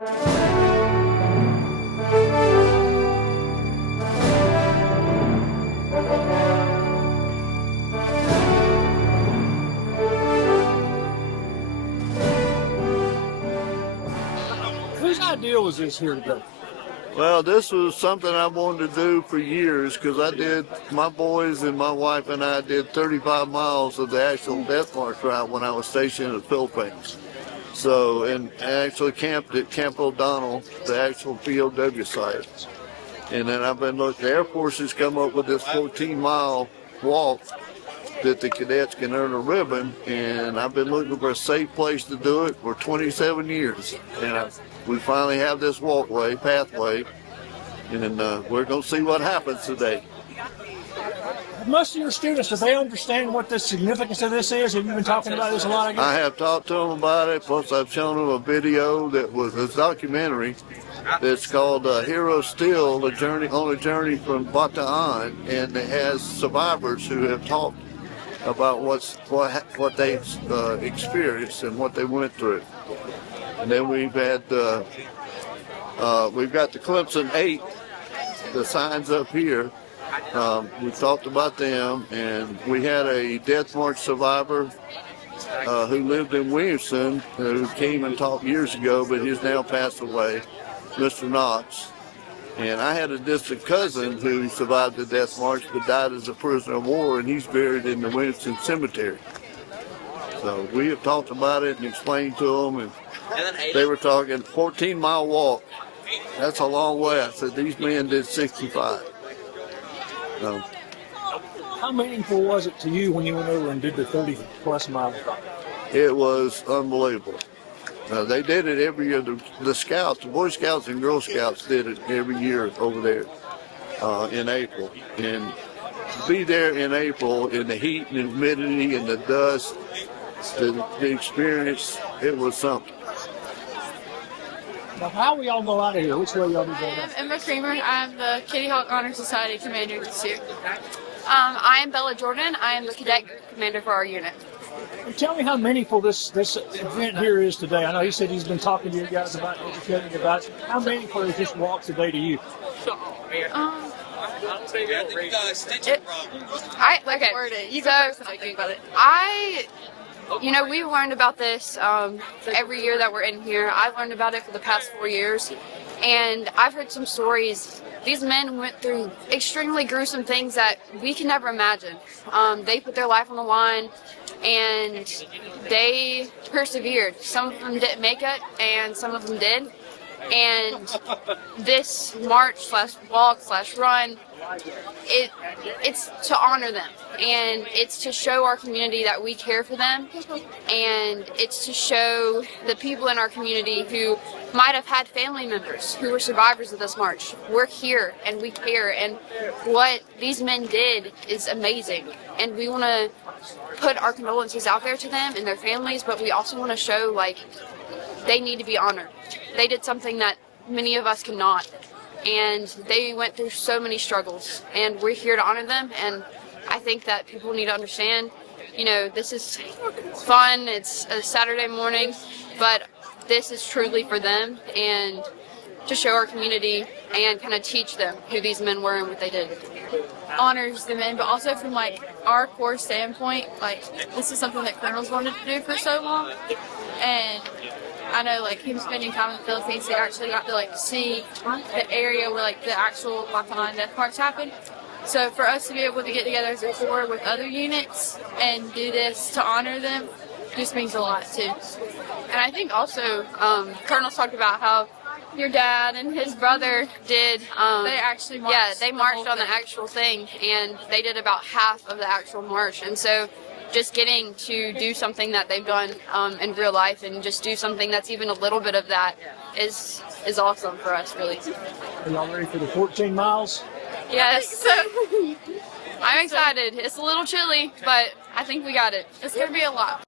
Whose idea was this here today? Well, this was something I wanted to do for years because my boys and my wife and I did 35 miles of the actual Death March route when I was stationed in the Philippines. So, and I actually camped at Camp O'Donnell, the actual POW site. And then I've been looking, the Air Force has come up with this 14-mile walk that the cadets can earn a ribbon, and I've been looking for a safe place to do it for 27 years. And we finally have this pathway, and we're going to see what happens today. Most of your students, do they understand what the significance of this is? Have you been talking about this a lot? I have talked to them about it, plus I've shown them a video that was a documentary that's called Hero Still, on a journey from Bataan, and it has survivors who have talked about what they experienced and what they went through. And then we've got the Clemson 8, the signs up here. We talked about them, and we had a Death March survivor who lived in Williamson, who came and talked years ago, but he's now passed away, Mr. Knox. And I had a distant cousin who survived the Death March but died as a prisoner of war, and he's buried in the Williamson Cemetery. So we have talked about it and explained to them, and they were talking 14-mile walk. That's a long way. I said, these men did 65. So, how meaningful was it to you when you went over and did the 30-plus miles? It was unbelievable. They did it every year. The Scouts, the Boy Scouts and Girl Scouts did it every year over there in April. And to be there in April in the heat and the humidity and the dust, the experience, it was something. Now, how we all go out of here? Which way y'all be going? I'm Emma Kramer. I'm the Kitty Hawk Honor Society commander this year. I am Bella Jordan. I am the cadet group commander for our unit. Tell me how meaningful this event here is today. I know he said he's been talking to you guys about educating about it. How meaningful is this walk today to you? We learned about this every year that we're in here. I've learned about it for the past 4 years, and I've heard some stories. These men went through extremely gruesome things that we can never imagine. They put their life on the line, and they persevered. Some of them didn't make it, and some of them did. And this march/walk/run, it's to honor them, and it's to show our community that we care for them, and it's to show the people in our community who might have had family members who were survivors of this march. We're here and we care, and what these men did is amazing, and we want to put our condolences out there to them and their families, but we also want to show they need to be honored. They did something that many of us cannot, and they went through so many struggles, and we're here to honor them. And I think that people need to understand, this is fun, it's a Saturday morning, but this is truly for them, and to show our community and kind of teach them who these men were and what they did. Honors the men, but also from our core standpoint, this is something that colonels wanted to do for so long, and I know him spending time in the Philippines, they actually got to see the area where the actual Bataan Death March happened. So for us to be able to get together as a corps with other units and do this to honor them just means a lot too. And I think also colonels talked about how your dad and his brother did. They actually marched. Yeah, they marched on the actual thing, and they did about half of the actual march. And so just getting to do something that they've done in real life, and just do something that's even a little bit of that is awesome for us, really. Are y'all ready for the 14 miles? Yes. I'm excited. It's a little chilly, but I think we got it. It's going to be a lot.